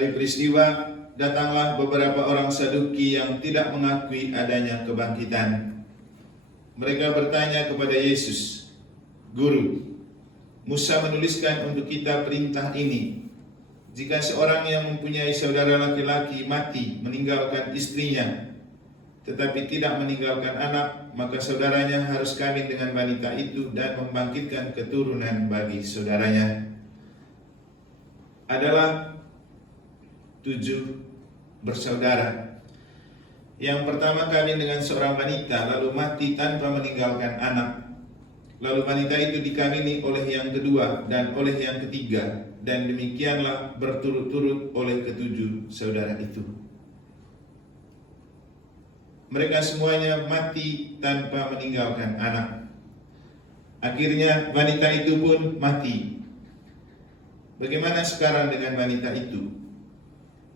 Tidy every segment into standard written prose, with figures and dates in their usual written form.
hari peristiwa, datanglah beberapa orang Saduki yang tidak mengakui adanya kebangkitan. Mereka bertanya kepada Yesus, "Guru, Musa menuliskan untuk kita perintah ini. Jika seorang yang mempunyai saudara laki-laki mati meninggalkan istrinya, tetapi tidak meninggalkan anak, maka saudaranya harus kawin dengan wanita itu dan membangkitkan keturunan bagi saudaranya." Adalah 7 bersaudara. Yang pertama kawin dengan seorang wanita, lalu mati tanpa meninggalkan anak. Lalu wanita itu dikawini oleh yang kedua dan oleh yang ketiga, dan demikianlah berturut-turut oleh ke-7 saudara itu. Mereka semuanya mati tanpa meninggalkan anak. Akhirnya wanita itu pun mati. Bagaimana sekarang dengan wanita itu?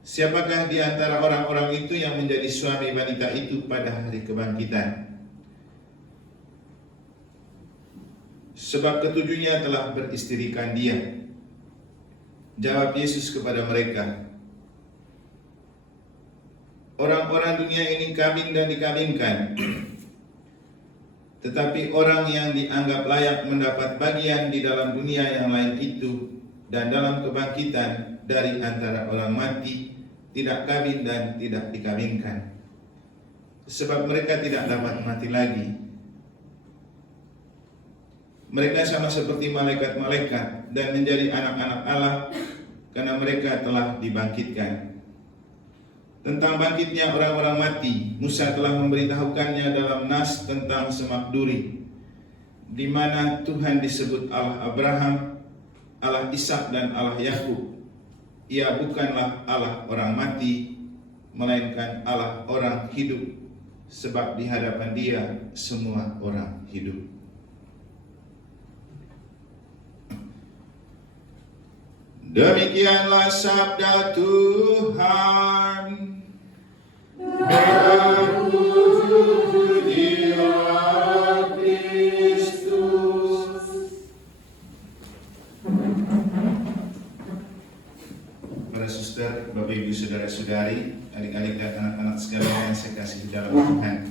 Siapakah di antara orang-orang itu yang menjadi suami wanita itu pada hari kebangkitan? Sebab ketujuhnya telah beristrikan dia. Jawab Yesus kepada mereka, "Orang-orang dunia ini kawin dan dikawinkan, tetapi orang yang dianggap layak mendapat bagian di dalam dunia yang lain itu dan dalam kebangkitan dari antara orang mati tidak kawin dan tidak dikawinkan. Sebab mereka tidak dapat mati lagi. Mereka sama seperti malaikat-malaikat dan menjadi anak-anak Allah karena mereka telah dibangkitkan. Tentang bangkitnya orang-orang mati, Musa telah memberitahukannya dalam nas tentang semak duri, di mana Tuhan disebut Allah Abraham, Allah Ishak dan Allah Yakub. Ia bukanlah Allah orang mati, melainkan Allah orang hidup, sebab di hadapan Dia semua orang hidup." Demikianlah sabda Tuhan. Terpujilah Kristus. Para suster, Bapak Ibu, saudara-saudari, adik-adik dan anak-anak sekalian yang saya kasih dalam Tuhan.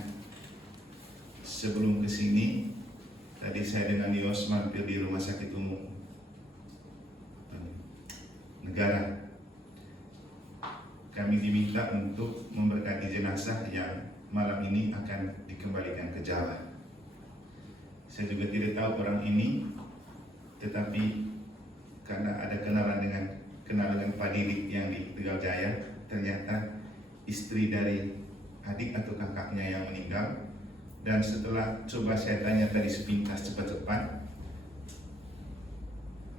Sebelum kesini, tadi saya dengan Yos mampir di Rumah Sakit Umum Negara. Kami diminta untuk memberkati jenazah yang malam ini akan dikembalikan ke Jawa. Saya juga tidak tahu orang ini, tetapi karena ada kenal dengan Pak Didik yang di Tegal Jaya, ternyata istri dari adik atau kakaknya yang meninggal. Dan setelah coba saya tanya tadi sepintas cepat-cepat,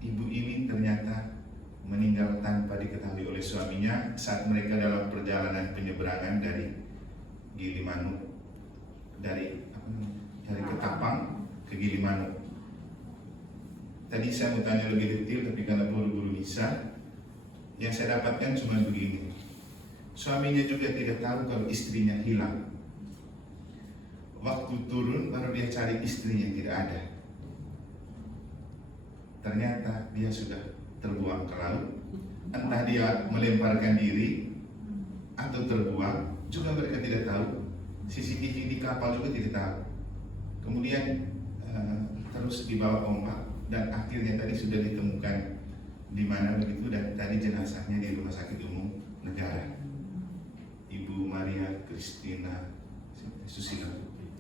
ibu ini ternyata meninggal tanpa diketahui oleh suaminya saat mereka dalam perjalanan penyeberangan dari Gilimanuk, dari Ketapang ke Gilimanuk. Tadi saya mau tanya lebih detail, tapi karena buru-buru misa, yang saya dapatkan cuma begini: suaminya juga tidak tahu kalau istrinya hilang. Waktu turun baru dia cari istrinya, tidak ada. Ternyata dia sudah terbuang ke laut. Entah dia melemparkan diri atau terbuang, juga mereka tidak tahu. CCTV di kapal juga tidak tahu. Kemudian terus dibawa ombak dan akhirnya tadi sudah ditemukan di mana begitu, dan tadi jenazahnya di Rumah Sakit Umum Negara. Ibu Maria Kristina Susila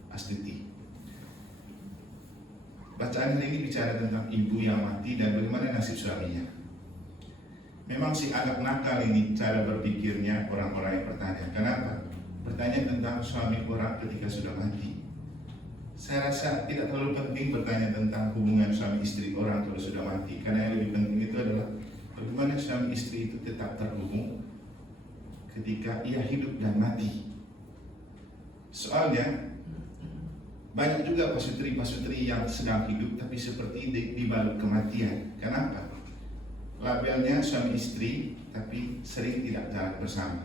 Astuti. Bacaan hari ini bicara tentang ibu yang mati dan bagaimana nasib suaminya. Memang si anak nakal ini cara berpikirnya orang-orang yang bertanya. Kenapa? Bertanya tentang suami orang ketika sudah mati. Saya rasa tidak terlalu penting bertanya tentang hubungan suami istri orang kalau sudah mati, karena yang lebih penting itu adalah bagaimana suami istri itu tetap terhubung ketika ia hidup dan mati. Soalnya banyak juga pasutri-pasutri yang sedang hidup tapi seperti dibalut kematian. Kenapa? Labelnya suami istri tapi sering tidak jalan bersama,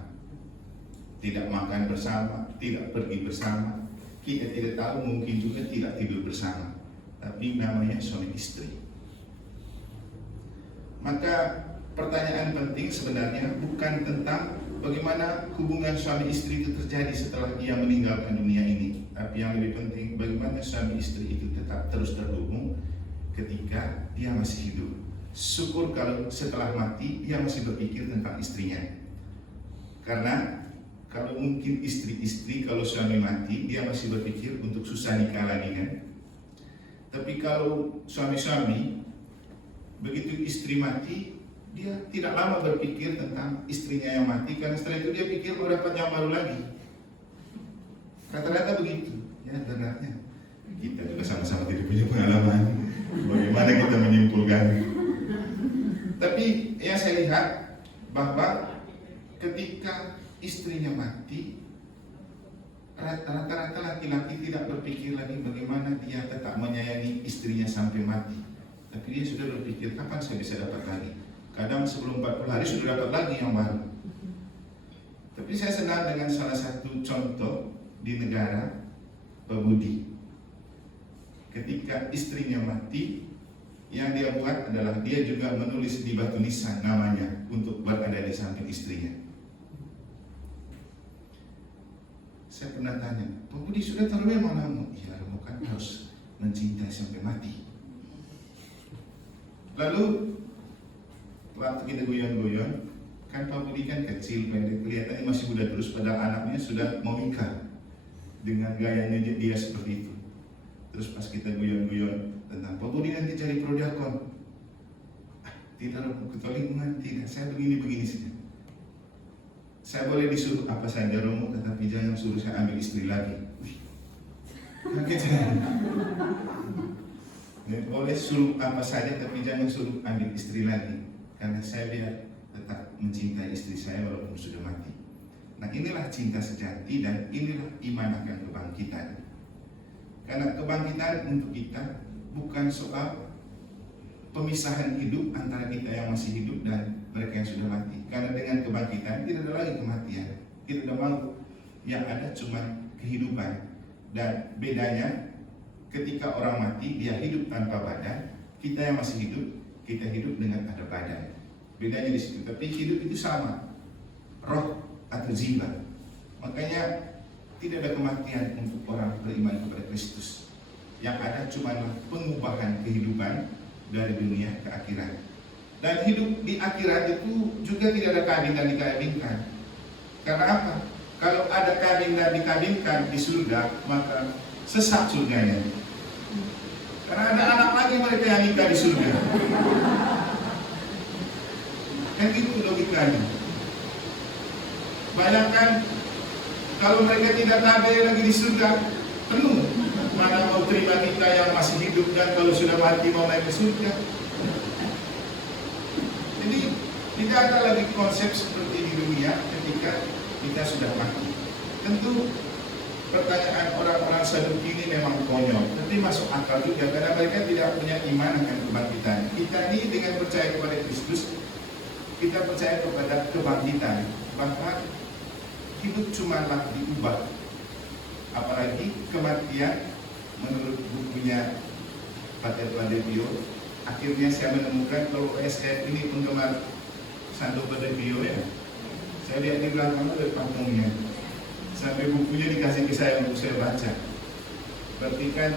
tidak makan bersama, tidak pergi bersama. Kita tidak tahu, mungkin juga tidak tidur bersama, tapi namanya suami istri. Maka pertanyaan penting sebenarnya bukan tentang bagaimana hubungan suami istri itu terjadi setelah ia meninggalkan dunia ini, tapi yang lebih penting bagaimana suami istri itu tetap terus terhubung ketika dia masih hidup. Syukur kalau setelah mati dia masih berpikir tentang istrinya. Karena kalau mungkin istri-istri kalau suami mati dia masih berpikir untuk susah nikah lagi kan. Tapi kalau suami-suami begitu istri mati dia tidak lama berpikir tentang istrinya yang mati, karena setelah itu dia pikir oh dapat yang baru lagi. Rata-rata begitu ya sebenarnya. Kita juga sama-sama tidak punya pengalaman. Bagaimana kita menyimpulkan? Tapi yang saya lihat bahwa ketika istrinya mati, rata-rata laki-laki tidak berpikir lagi bagaimana dia tetap menyayangi istrinya sampai mati. Tapi dia sudah berpikir kapan saya bisa dapat lagi. Kadang sebelum 40 hari sudah dapat lagi yang baru. Tapi saya senang dengan salah satu contoh di negara Pak Budi. Ketika istrinya mati, yang dia buat adalah dia juga menulis di batu nisan namanya untuk berada di samping istrinya. Saya pernah tanya, Pak Budi sudah taruh yang mana? Ya, bukan harus mencintai sampai mati. Lalu waktu kita goyang-goyang, kan Pak Budi kan kecil, pendek, kelihatannya masih muda terus, padahal anaknya sudah mau nikah dengan gayanya dia seperti itu. Terus pas kita goyang-goyang tentang Pak Budi nanti cari prodiakon, tidak ada ketua lingkungan, tidak, saya begini-begini saja. Saya boleh disuruh apa saja Romo, tetapi jangan suruh saya ambil istri lagi. Kaget saya. Boleh suruh apa saja, tapi jangan suruh ambil istri lagi, karena saya biar tetap mencintai istri saya walaupun sudah mati. Nah inilah cinta sejati dan inilah iman akan kebangkitan. Karena kebangkitan untuk kita bukan soal pemisahan hidup antara kita yang masih hidup dan mereka yang sudah mati. Karena dengan kebangkitan tidak ada lagi kematian, tidak ada maut, yang ada cuma kehidupan. Dan bedanya ketika orang mati dia hidup tanpa badan, kita yang masih hidup kita hidup dengan ada badan. Bedanya di situ. Tapi hidup itu sama, roh atau jiwa. Makanya tidak ada kematian untuk orang beriman kepada Kristus. Yang ada cuma pengubahan kehidupan dari dunia ke akhirat. Dan hidup di akhirat itu juga tidak ada kawin dan dikawinkan. Karena apa? Kalau ada kawin dan dikawinkan di surga, maka sesat surganya. Karena ada anak lagi mereka yang nikah di surga. Kan itu logikanya. Bayangkan kalau mereka tidak ada lagi di surga, penuh. Mana mau terima kita yang masih hidup dan kalau sudah mati mau naik ke surga. Jadi tidak ada lagi konsep seperti di dunia ketika kita sudah mati. Tentu pertanyaan orang-orang Saduki ini memang konyol, tapi masuk akal juga karena mereka tidak punya iman akan kebangkitan. Kita ini dengan percaya kepada Kristus, kita percaya kepada kebangkitan, bahwa hidup cumalah diubah. Apalagi kematian, menurut bukunya Pater Padepio, akhirnya saya menemukan kalau OSF ini penggemar Santo Padepio ya. Saya lihat di belakang ada pantungnya. Sampai bukunya dikasih ke saya untuk saya baca. Berarti kan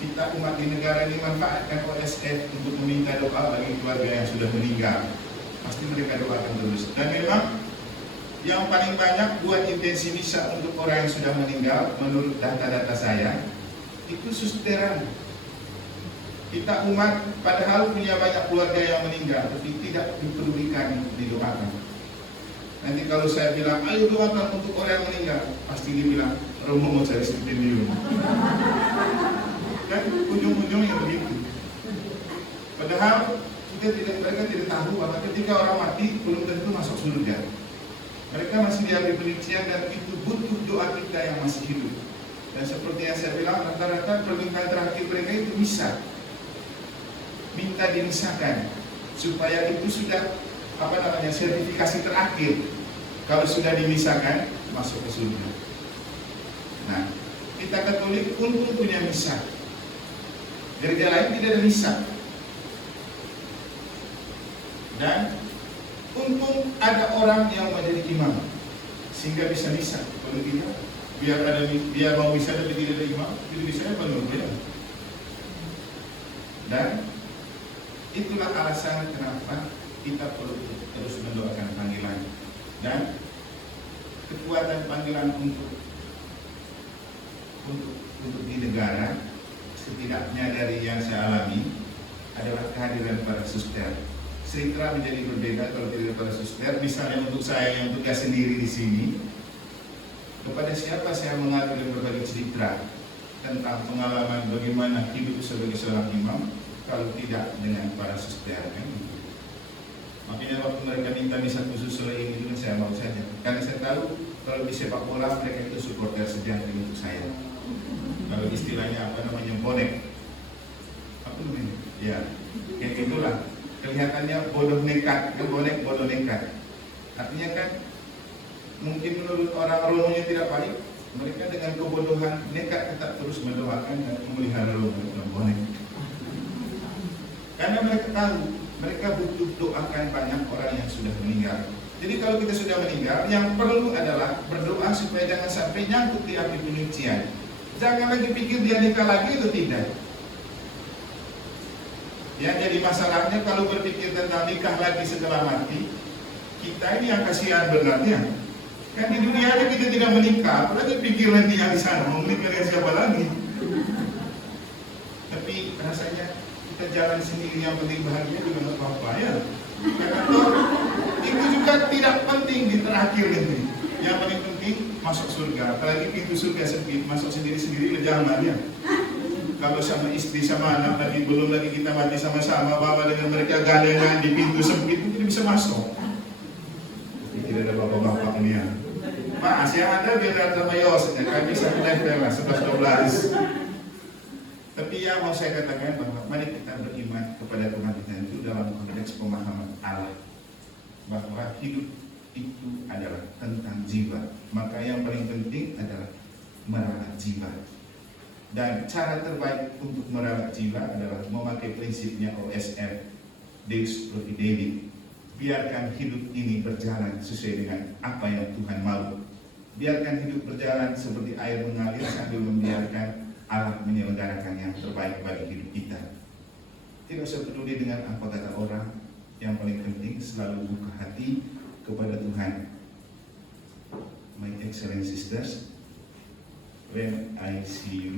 kita umat di negara ini manfaatkan OSF untuk meminta doa bagi keluarga yang sudah meninggal. Pasti mereka doakan terus. Dan memang yang paling banyak buat intensi misa untuk orang yang sudah meninggal, menurut data-data saya, itu susteran. Kita umat padahal punya banyak keluarga yang meninggal, tapi tidak dipedulikan untuk didoakan. Nanti kalau saya bilang, ayo doakan untuk orang yang meninggal, pasti dia bilang, Romo mau cari stipendium. Dan ujung-ujungnya begitu. Padahal mereka tidak tahu bahwa ketika orang mati belum tentu masuk surga. Mereka masih diambil perincian dan itu butuh doa kita yang masih hidup. Dan seperti yang saya bilang, rata-rata permintaan terakhir mereka itu misa. Minta dimisakan supaya itu sudah sertifikasi terakhir. Kalau sudah dimisakan, masuk ke surga. Nah, kita Katolik pun punya misa. Gereja lain tidak ada misa. Dan untung ada orang yang menjadi imam sehingga bisa misa. Kalau tidak, biar mau misa tapi tidak ada imam, jadi bisa penuh ya. Dan itulah alasan kenapa kita perlu terus mendoakan panggilan dan kekuatan panggilan untuk di negara. Setidaknya dari yang saya alami adalah kehadiran para suster. Seritra menjadi berbeda kalau tidak para suster. Misalnya untuk saya yang tugas sendiri di sini, kepada siapa saya mengatur dan berbagi cerita tentang pengalaman bagaimana hidup sebagai seorang imam kalau tidak dengan para suster kan? Makanya waktu mereka minta misa khusus sore ini juga saya mau saja, karena saya tahu kalau di sepak bola mereka itu supporter sejati untuk saya. Kalau istilahnya apa namanya bonek, apa namanya? Ya, kayak gitulah. Kelihatannya bodoh nekat, kan bonek bodoh nekat. Artinya kan mungkin menurut orang rohnya tidak baik, mereka dengan kebodohan nekat tetap terus mendoakan dan memelihara roh bonek. Karena mereka tahu mereka butuh doakan banyak orang yang sudah meninggal. Jadi kalau kita sudah meninggal, yang perlu adalah berdoa supaya jangan sampai nyangkut di api penyucian. Jangan lagi pikir dia nikah lagi atau tidak. Ya, jadi masalahnya kalau berpikir tentang nikah lagi setelah mati, kita ini yang kasihan benarnya. Kan di dunia aja kita tidak menikah, apalagi pikir nanti yang di sana mau menikah dengan siapa lagi. Tapi rasanya kita jalan sendiri, yang penting bahagia juga nggak apa-apa ya. Karena itu juga tidak penting di terakhir nanti. Yang paling penting masuk surga, apalagi pintu surga sempit, masuk sendiri-sendiri jangan ya. Kalau sama istri sama anak lagi, belum lagi kita mati sama-sama, bawa dengan mereka gandengan di pintu sempit, itu tidak bisa masuk. Tidak ada bapak-bapak ini ya. Mas, yang ada biar sama Yos, kami satu level lah, 11-12. Tapi yang mau saya katakan bahwa mari kita beriman kepada kematian itu dalam konteks pemahaman Allah, bahwa hidup itu adalah tentang jiwa. Maka yang paling penting adalah merawat jiwa. Dan cara terbaik untuk merawat jiwa adalah memakai prinsipnya OSF, Deus Providenti. Biarkan hidup ini berjalan sesuai dengan apa yang Tuhan mau. Biarkan hidup berjalan seperti air mengalir sambil membiarkan Allah menyelenggarakan yang terbaik bagi hidup kita. Tidak usah peduli dengan apa kata orang. Yang paling penting selalu buka hati kepada Tuhan. My excellent sisters, when I see you,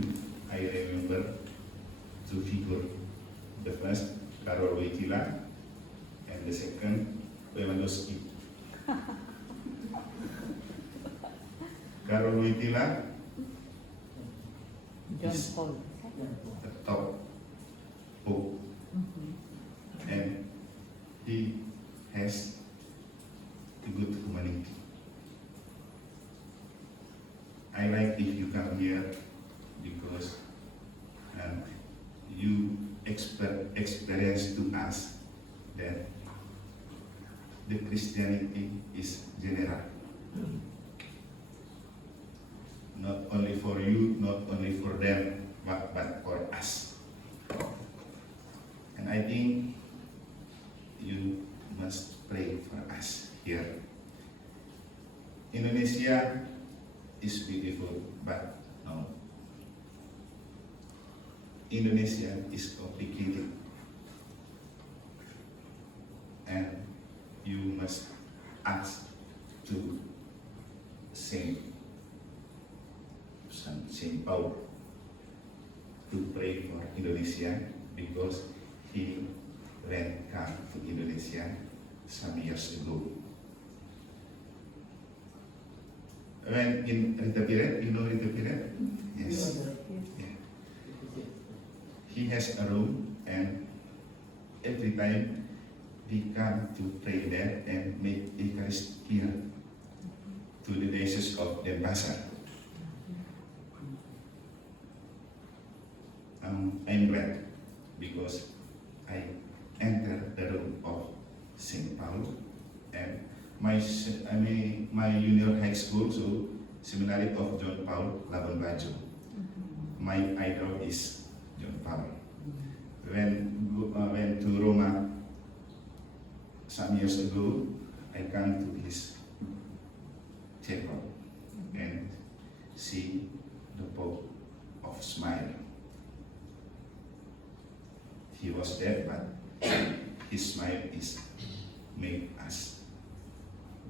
I remember two figures. The first, Karol Wojtyla, and the second, Lewandowski. Karol Wojtyla is the top pope, and he has the good humanity. I like if you come here because you experience to us that the Christianity is general. Not only for you, not only for them, but for us. And I think you must pray for us here. Indonesia is beautiful, but no. Indonesia is complicated. And you must ask to Saint Paul to pray for Indonesia because he come to Indonesia some years ago. When in Rita Piret, you know Rita Piret? Yes. Yeah. He has a room, and every time he come to pray there and make Eucharist here to the diocese of Denpasar. I'm glad because I entered the room of Saint Paul, and my junior high school, so seminary of John Paul Labuan Bajo. My idol is John Paul. When to Roma some years ago, I come to this chapel and see the Pope of Smile. He was dead, but his smile is make us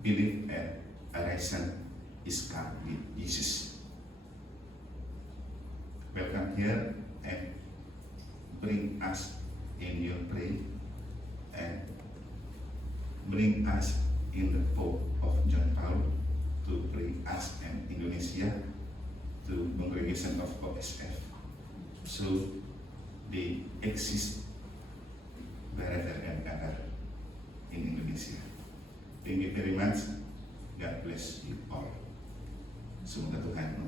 believe and a reason is come with Jesus. Welcome here and bring us in your prayer and bring us in the Pope of John Paul to bring us in Indonesia to congregation of OSF. So they exist wherever and ever in Indonesia. Thank you very much. God bless you all. Semoga Tuhan